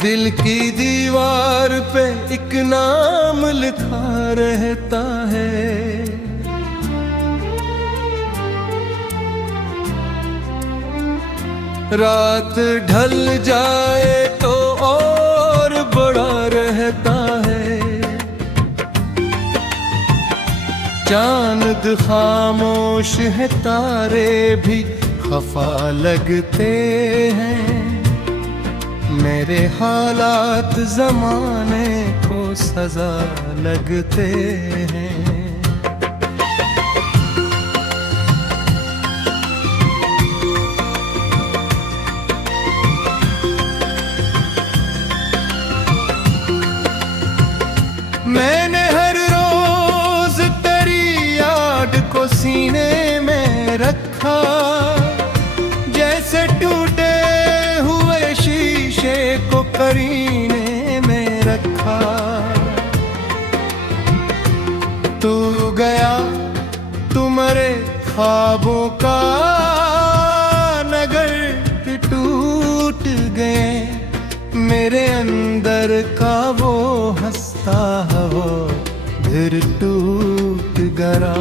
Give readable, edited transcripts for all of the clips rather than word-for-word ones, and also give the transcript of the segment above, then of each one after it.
दिल की दीवार पे एक नाम लिखा रहता है, रात ढल जाए तो और बड़ा रहता है। चांद खामोश है, तारे भी खफा लगते हैं। मेरे हालात ज़माने को सजा लगते हैं। मैंने हर रोज तेरी याद को सीने में रखा, जैसे टूटे शीशे को करीने में रखा। तू गया तू मरे ख्वाबों का नगर टूट गए। मेरे अंदर का वो हंसता हो फिर टूट गया।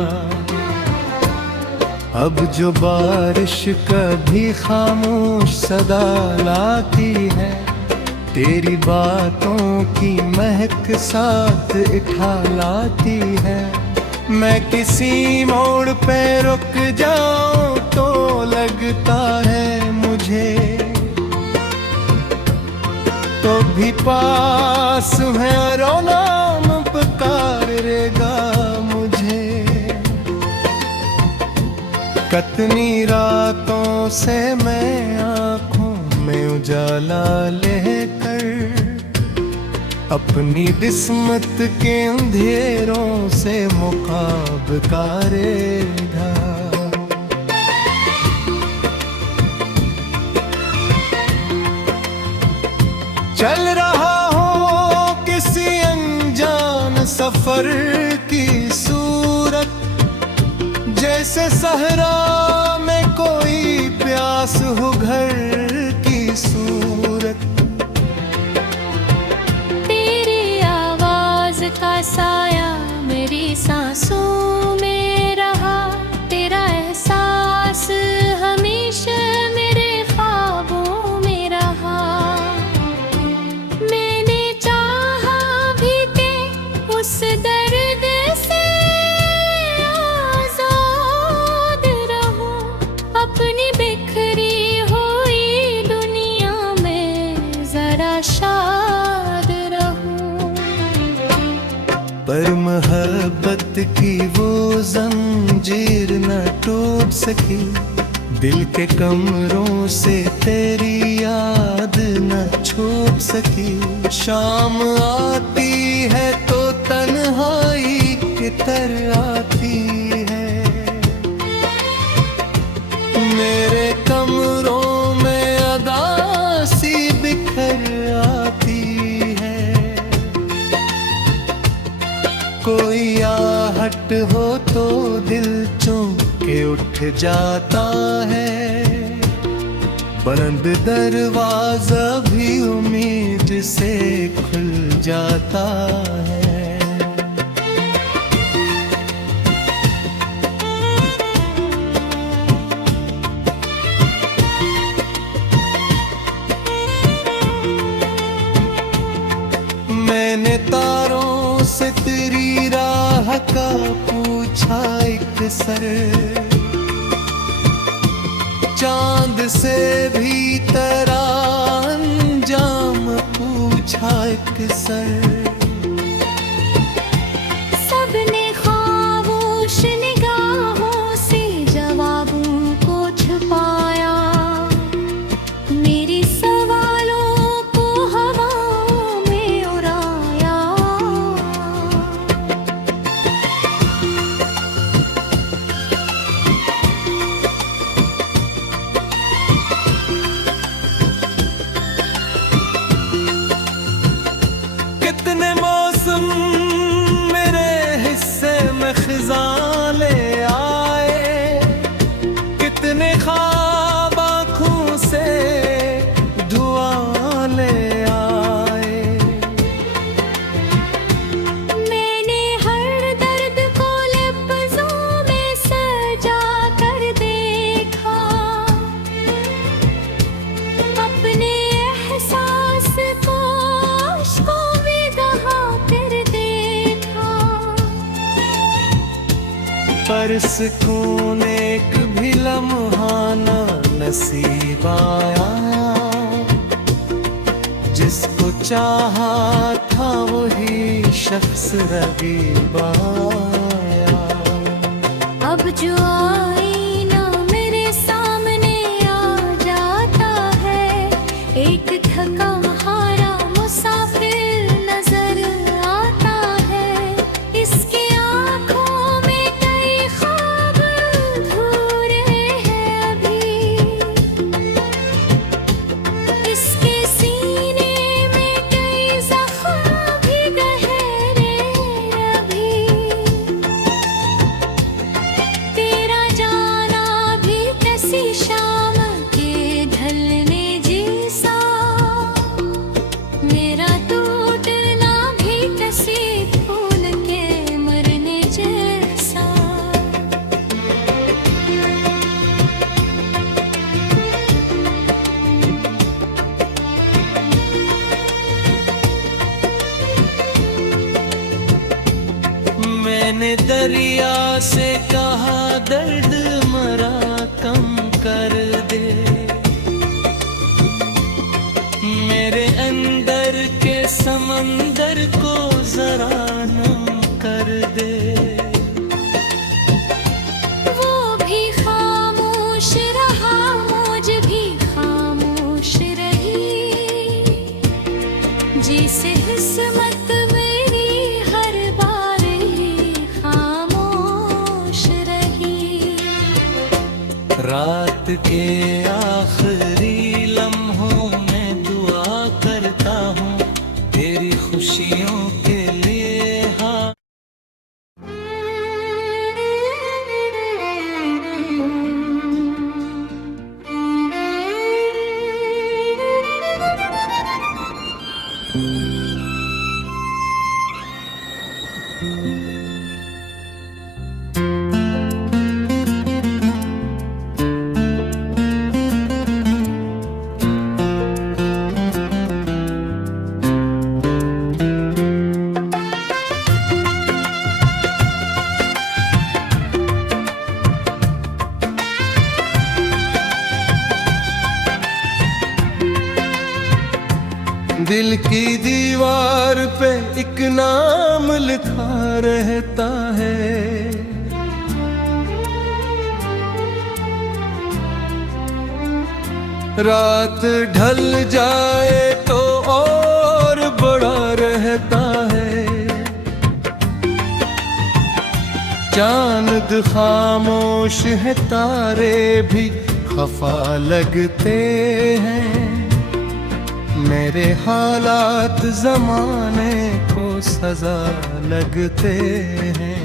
अब जो बारिश कभी खामोश सदा लाती है, तेरी बातों की महक साथ इठा लाती है। मैं किसी मोड़ पे रुक जाऊं तो लगता है मुझे, तो भी पास है रो नाम पुकारेगा मुझे। कितनी रातों से मैं आँखों में उजाला लेकर अपनी किस्मत के अंधेरों से मुकाबला करेगा। चल रहा हूँ किसी अनजान सफर की सूरत, जैसे सहरा में कोई प्यास हो घर की सूरत। तेरी आवाज का साया मेरी सांसों में रहा, तेरा एहसास हमेशा मेरे ख्वाबों में रहा। मैंने चाहा भी के उस दर्द से आजाद रहूं, अपनी बिखरी हुई दुनिया में जरा शाद रहूं। पर मोहब्बत की वो जंजीर न टूट सकी, दिल के कमरों से तेरी याद न छूट सकी। शाम आती है तो तन्हाई कितर आती है, मेरे कमरों में अदासी बिखर आती है। कोई आहट हो तो दिल चौंक के उठ जाता है, बंद दरवाजा भी उम्मीद से खुल जाता है। मैंने तारों से तेरी राह का पूछा एक सर, चांद से भी तेरा अंजाम पूछा एक सर। सबने खामोश निगाहों से जवाबों को छुपाया, मेरी सवालों को हवाओं में उड़ाया। पर सुकून एक भी लम्हा ना नसीब आया। जिसको चाहा था वही शख्स रकीब आया। अब जो आईना मेरे सामने आ जाता है, एक थका हारा मुसाफिर नजर आता है। इसकी आंखों में कई ख्वाब अधूरे हैं अभी, इसके सीने में कई जख्म भी गहरे अभी। तेरा जाना भी कैसी शाम के ढलने जैसा, मेरा टूटना भी कैसी फूल के मरने जैसा। मैंने दरिया से कहा दर्द मरा कम कर दे, मेरे अंदर के समंदर को जरा नम कर दे। वो भी खामोश रहा, मौज भी खामोश रही, जिसे किस्मत मेरी हर बार ही खामोश रही। रात के आखिरी लम्हों में दुआ करता हूँ तेरी खुशियों के लिए। हाँ, दिल की दीवार पे एक नाम लिखा रहता है। रात ढल जाए तो और बड़ा रहता है। चांद खामोश है, तारे भी खफा लगते हैं। मेरे हालात जमाने को सजा लगते हैं।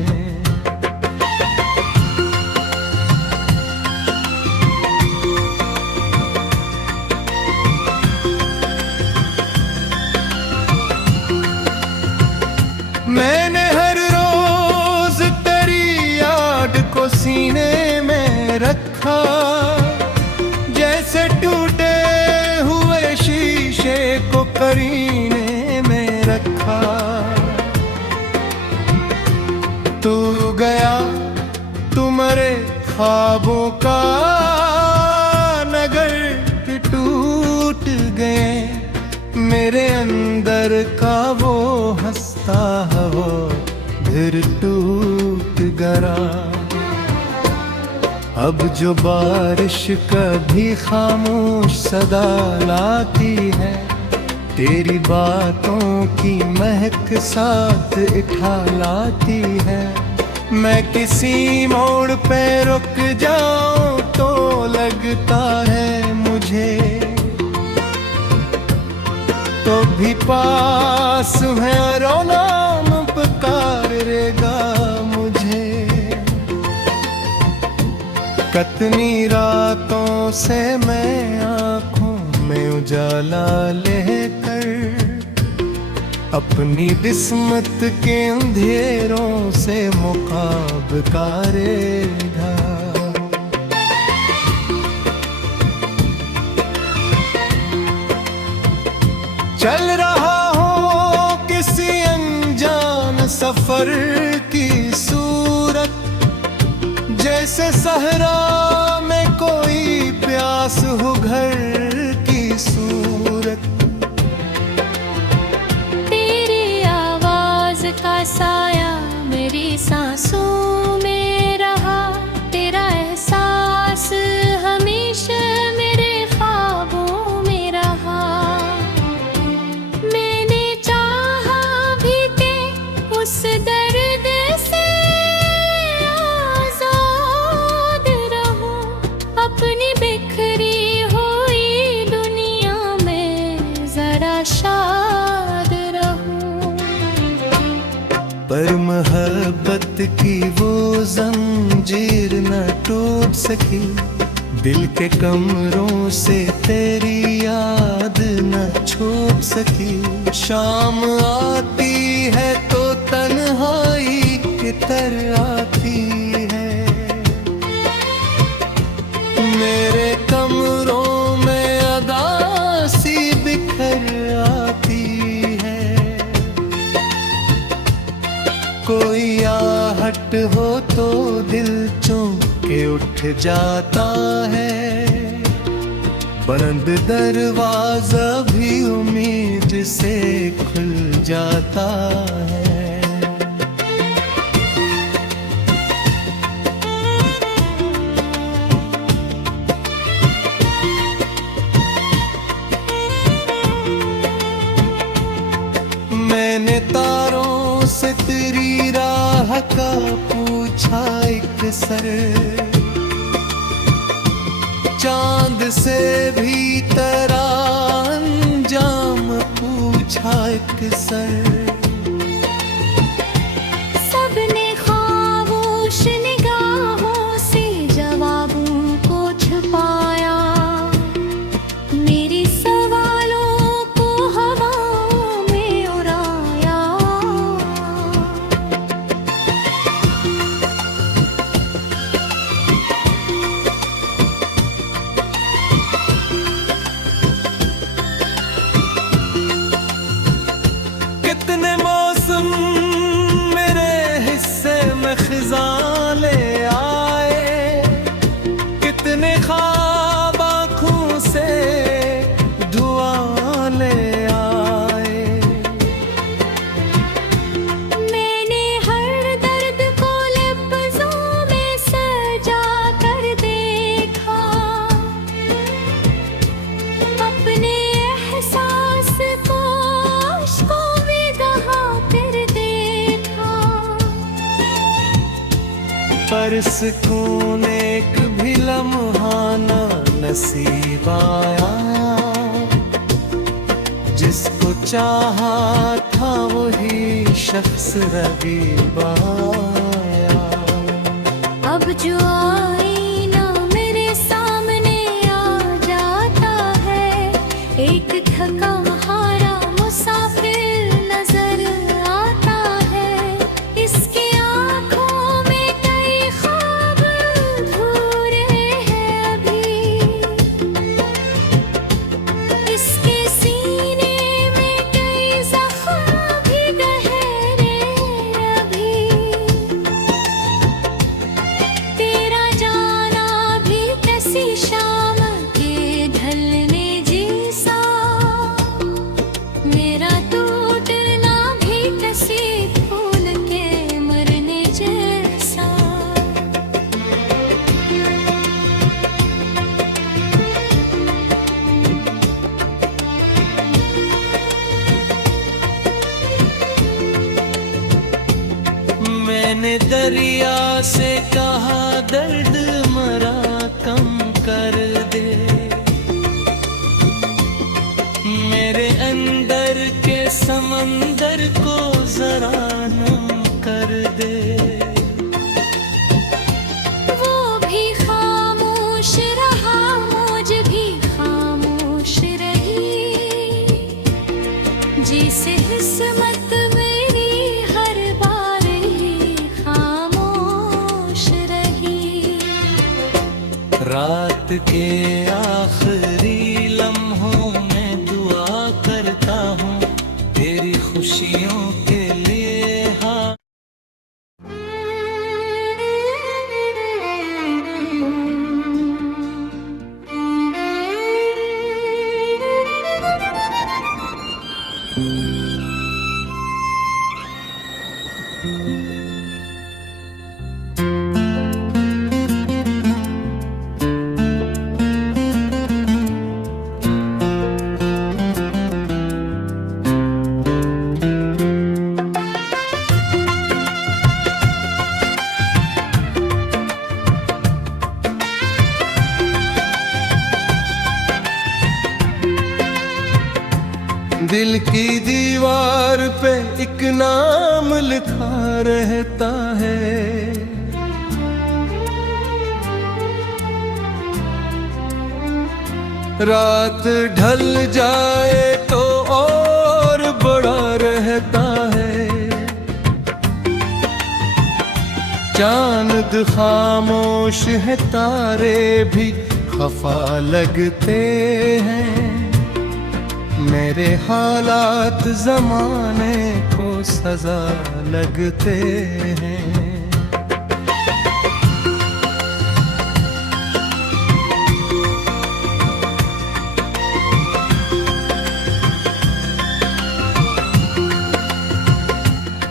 मैंने हर रोज तेरी याद को सीने में रखा, जैसे टूटे हुए शीशे को करीने में रखा। तू गया तुम्हारे ख्वाबों का नगर टूट गए। मेरे अंदर का वो हंसता है वो फिर टूट गया। अब जो बारिश कभी खामोश सदा लाती है, तेरी बातों की महक साथ इठा लाती है। मैं किसी मोड़ पे रुक जाऊं तो लगता है मुझे, तो भी पास है रो नाम पुकारेगा मुझे। कतनी रातों से मैं आँखों में उजाला लेकर अपनी किस्मत के अंधेरों से मुकाबला करेगा। चल रहा हूँ किसी अनजान सफर की सूरत, जैसे सहरा में कोई प्यास हो घर की सूरत। तेरी आवाज का साया मेरी सांसों में रहा, तेरा एहसास हमेशा मेरे ख्वाबों में रहा। मैंने चाहा भी के उस दर्द से आजाद रहूं, अपनी बिखरी हुई दुनिया में जरा शाद रहूं। पर मोहब्बत की वो जंजीर न टूट सकी, दिल के कमरों से तेरी याद न छूट सकी। शाम आती है तो तन्हाई कितर आती है, मेरे कमरों में अदासी बिखर आती है। कोई आहट हो तो दिल चौंक के उठ जाता है, बंद दरवाजा भी उम्मीद से खुल जाता है। मैंने तारों से तेरी राह का पूछा एक सर, चांद से भी तेरा अंजाम पूछा एक सर। सबने खामोश निगाहों से जवाबों को छुपाया, मेरी सवालों को हवाओं में उड़ाया। कितने मौसम मेरे हिस्से में खिज़ां ले आए, कितने ख्वाब आँखों से धुआं ले आए। मैंने हर दर्द को लफ्ज़ों में सजा कर देखा, अपने एहसास को आँखों में दहा कर देखा। पर सुकून एक भी लम्हा न नसीब आया, जिसको चाहा था वही शख्स रकीब आया। अब जो आईना मेरे सामने आ जाता है, एक थका हारा मुसाफिर नजर आता है। इसकी आंखों में कई ख्वाब अधूरे हैं अभी, इसके सीने में कई जख्म भी गहरे अभी। तेरा जाना भी कैसी शाम के ढलने जैसा, मेरा टूटना भी कैसी फूल के मरने जैसा। मैंने दरिया से कहा दर्द मरा कम कर दे, मेरे अंदर के समंदर को जरा नम कर दे। वो भी खामोश रहा, मौज भी खामोश रही, जिसे किस्मत मेरी हर बार ही खामोश रही। रात के आखिरी लम्हों में दुआ करता हूँ तेरी खुशियों के लिए। हाँ दिल की दीवार पे एक नाम लिखा रहता है, रात ढल जाए तो और बड़ा रहता है। चांद खामोश है, तारे भी खफा लगते हैं। मेरे हालात ज़माने को सजा लगते हैं।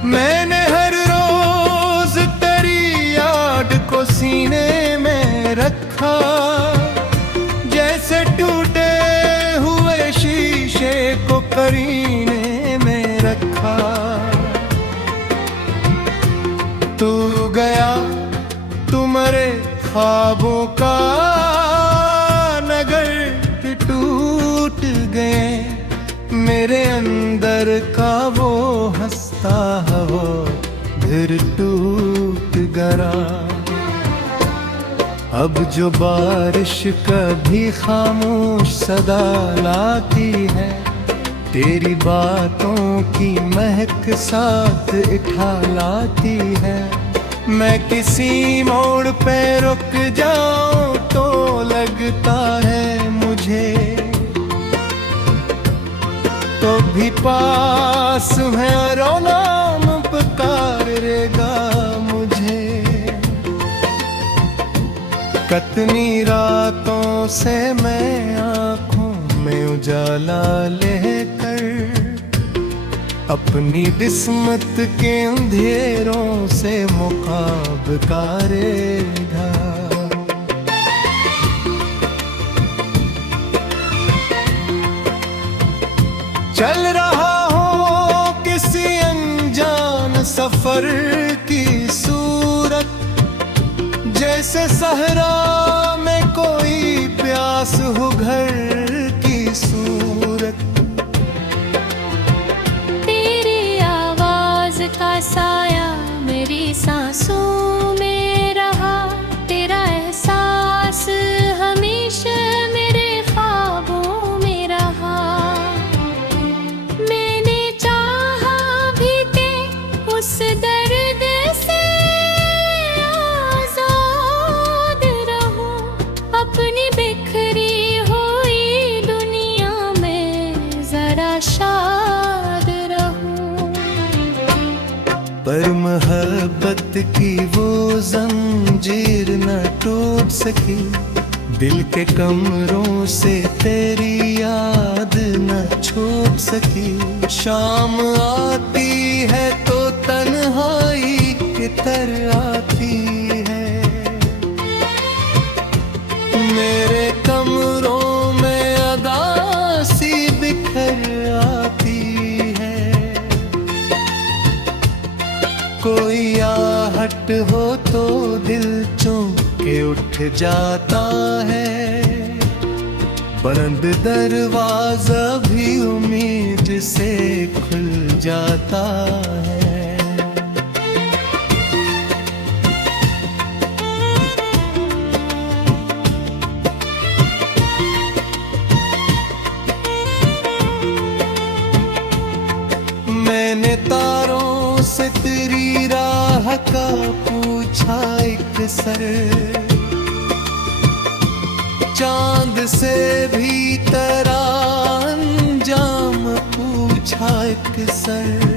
मैंने हर रोज तेरी याद को सीने में रखा, जैसे टूटे हुए शीशे को करीने में रखा। तू गया, तू मरे ख्वाबों का नगर टूट गए। मेरे अंदर का वो हंसता हवा फिर टूट गया। अब जो बारिश कभी खामोश सदा लाती है, तेरी बातों की महक साथ इठा लाती है। मैं किसी मोड़ पे रुक जाऊं तो लगता है मुझे, तो भी पास है रो नाम पुकारेगा मुझे। कितनी रातों से मैं आँखों में उजाला लेकर अपनी किस्मत के अंधेरों से मुकाबला करेगा। चल रहा हूँ किसी अनजान सफर की सूरत, जैसे सहरा में कोई प्यास हो घर की सूरत। तेरी आवाज का साया मेरी सांसों में रहा, तेरा एहसास हमेशा मेरे ख्वाबों में रहा। मैंने चाहा भी के उस दर्द से आजाद रहूं, अपनी बिखरी हुई दुनिया में जरा शाद रहूं। पर मोहब्बत की वो जंजीर न टूट सकी, दिल के कमरों से तेरी याद न छूट सकी। शाम आती है तो तन्हाई किधर आती है, मेरे कमरों में अदासी बिखर आती है। कोई आहट हो तो दिल चौंक के उठ जाता है, बंद दरवाजा भी उम्मीद से खुल जाता है। मैंने तारों से तेरी राह का पूछा एक सर, चांद से भी तेरा अंजाम पूछा एक सर।